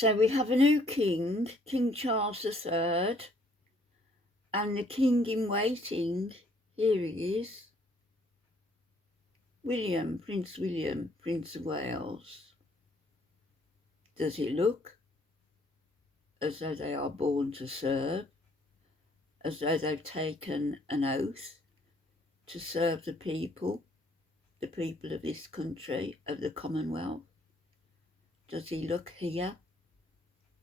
So we have a new king, King Charles III, and the king in waiting, here he is, Prince William, Prince of Wales. Does it look as though they are born to serve, as though they've taken an oath to serve the people of this country, of the Commonwealth? Does he look here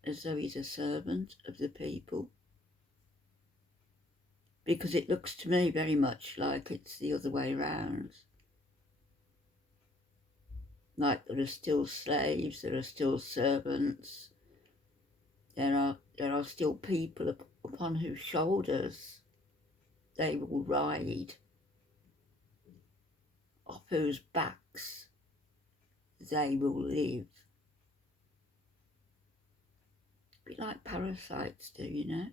as though he's a servant of the people? Because it looks to me very much like it's the other way round. Like there are still slaves, there are still servants, there are still people upon whose shoulders they will ride, off whose backs they will live. A bit like parasites do, you know.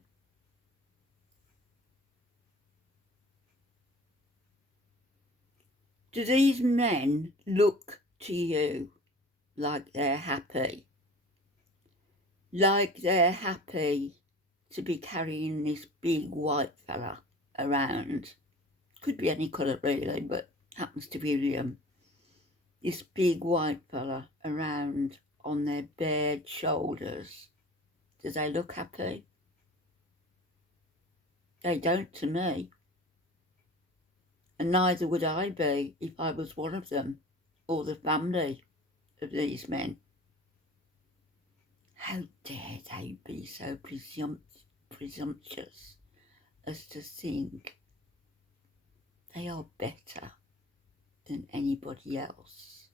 Do these men look to you like they're happy? Like they're happy to be carrying this big white fella around? Could be any colour really, but happens to be William. This big white fella around on their bared shoulders. Do they look happy? They don't to me. And neither would I be if I was one of them, or the family of these men. How dare they be so presumptuous as to think they are better than anybody else,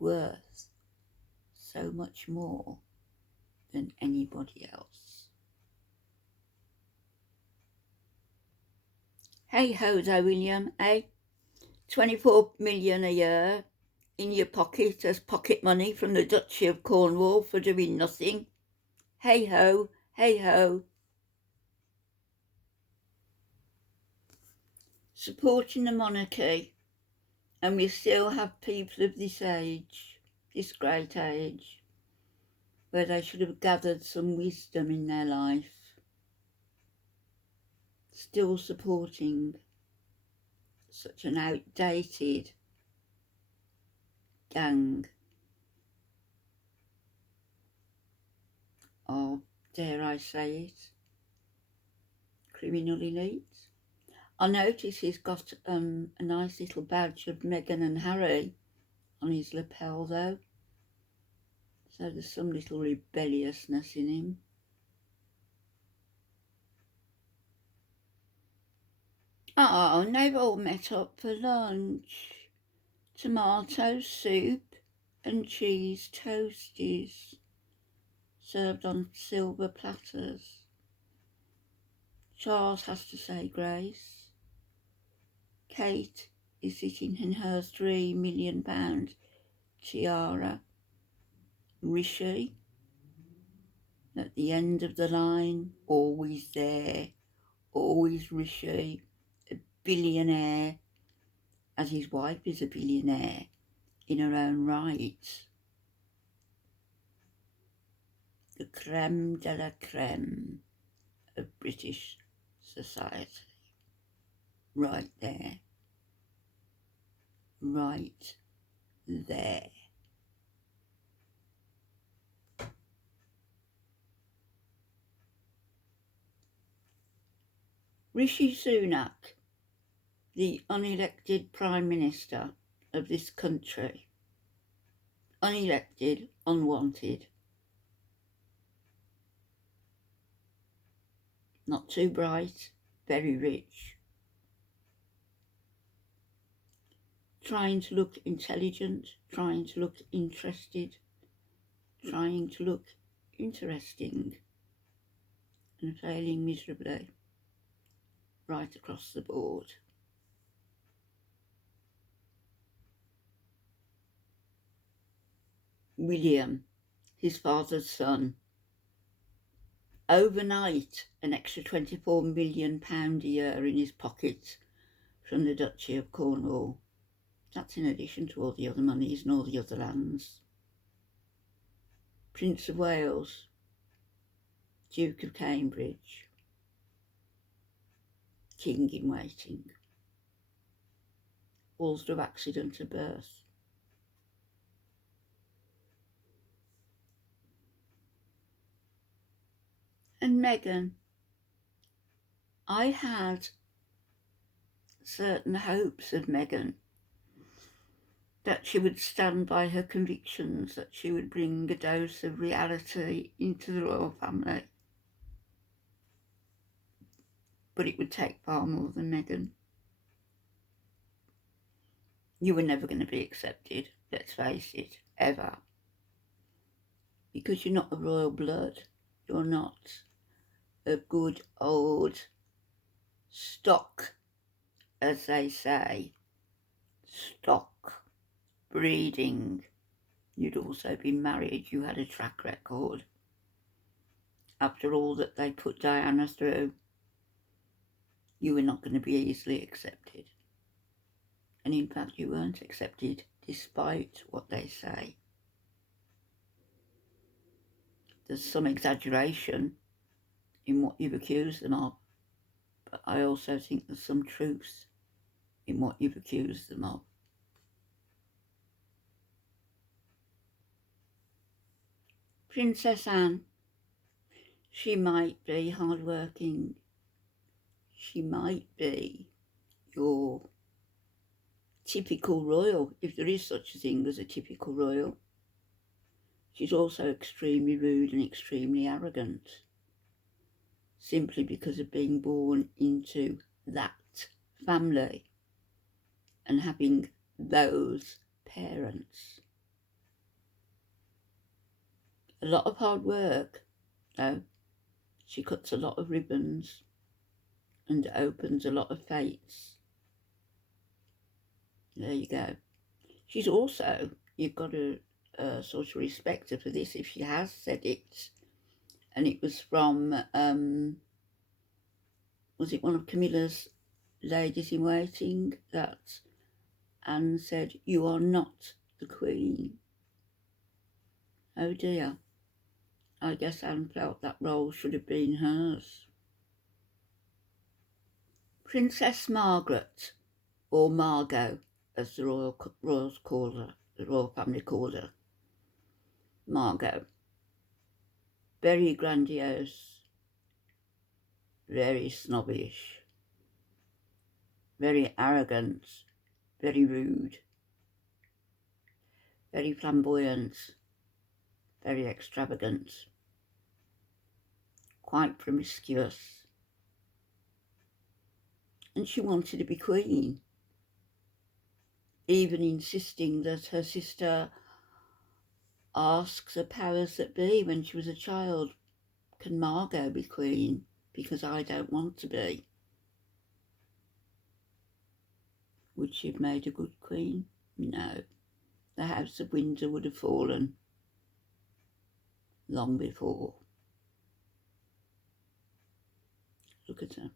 worth so much more than anybody else. Hey ho though, William, eh? 24 million a year in your pocket as pocket money from the Duchy of Cornwall for doing nothing. Hey ho, hey ho. Supporting the monarchy, and we still have people of this age, this great age, where they should have gathered some wisdom in their life, still supporting such an outdated gang of, dare I say it, criminal elite. I notice he's got a nice little badge of Meghan and Harry on his lapel though, so there's some little rebelliousness in him. Oh, and they've all met up for lunch. Tomato soup and cheese toasties served on silver platters. Charles has to say grace. Kate is sitting in her £3 million tiara. Rishi, at the end of the line, always there, always Rishi, a billionaire, as his wife is a billionaire in her own right. The creme de la creme of British society. Right there. Right there. Rishi Sunak, the unelected Prime Minister of this country. Unelected, unwanted. Not too bright, very rich. Trying to look intelligent, trying to look interested, trying to look interesting, and failing miserably right across the board. William, his father's son, overnight an extra £24 million a year in his pocket from the Duchy of Cornwall. That's in addition to all the other monies and all the other lands. Prince of Wales, Duke of Cambridge, King in waiting, all through accident of birth. And Meghan, I had certain hopes of Meghan, that she would stand by her convictions, that she would bring a dose of reality into the royal family. But it would take far more than Meghan. You were never going to be accepted, let's face it, ever. Because you're not of royal blood. You're not of good old stock, as they say, stock breeding. You'd also been married. You had a track record. After all that they put Diana through, you were not going to be easily accepted. And in fact, you weren't accepted despite what they say. There's some exaggeration in what you've accused them of, but I also think there's some truth in what you've accused them of. Princess Anne, she might be hardworking. She might be your typical royal, if there is such a thing as a typical royal. She's also extremely rude and extremely arrogant, simply because of being born into that family and having those parents. A lot of hard work, though. She cuts a lot of ribbons and opens a lot of fates. There you go. She's also, you've got to sort of respect her for this if she has said it. And it was from, was it one of Camilla's ladies in waiting that Anne said, "You are not the Queen." Oh dear. I guess Anne felt that role should have been hers. Princess Margaret, or Margot, as the royals call her, the royal family called her. Margot. Very grandiose, very snobbish, very arrogant, very rude, very flamboyant, very extravagant, quite promiscuous. And she wanted to be queen, even insisting that her sister asks the powers that be when she was a child, "Can Margot be queen? Because I don't want to be." Would she have made a good queen? No. The House of Windsor would have fallen long before. Look at her.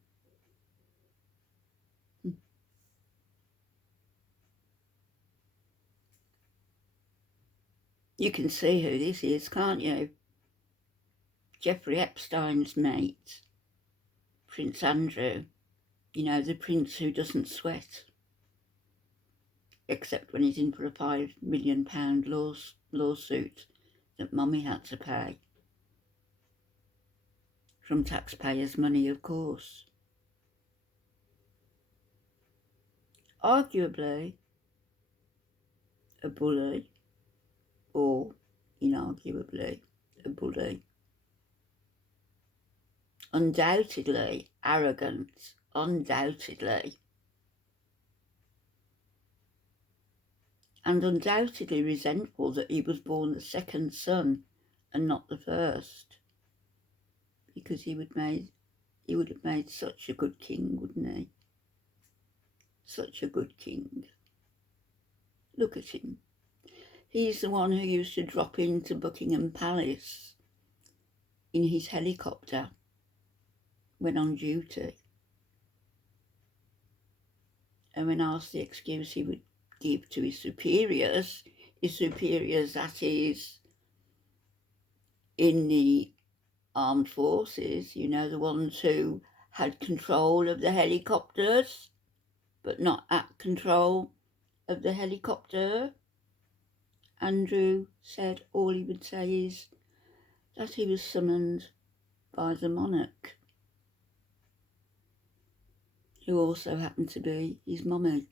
You can see who this is, can't you? Jeffrey Epstein's mate, Prince Andrew. You know, the prince who doesn't sweat, except when he's in for a £5 million lawsuit that Mummy had to pay. From taxpayers' money, of course. Arguably a bully, or inarguably a bully. Undoubtedly arrogant, undoubtedly. And undoubtedly resentful that he was born the second son and not the first. Because he would have made such a good king, wouldn't he? Such a good king. Look at him. He's the one who used to drop into Buckingham Palace in his helicopter when on duty. And when asked the excuse he would give to his superiors, that is in the armed forces, you know, the ones who had control of the helicopters, but not at control of the helicopter. Andrew said all he would say is that he was summoned by the monarch, who also happened to be his mummy.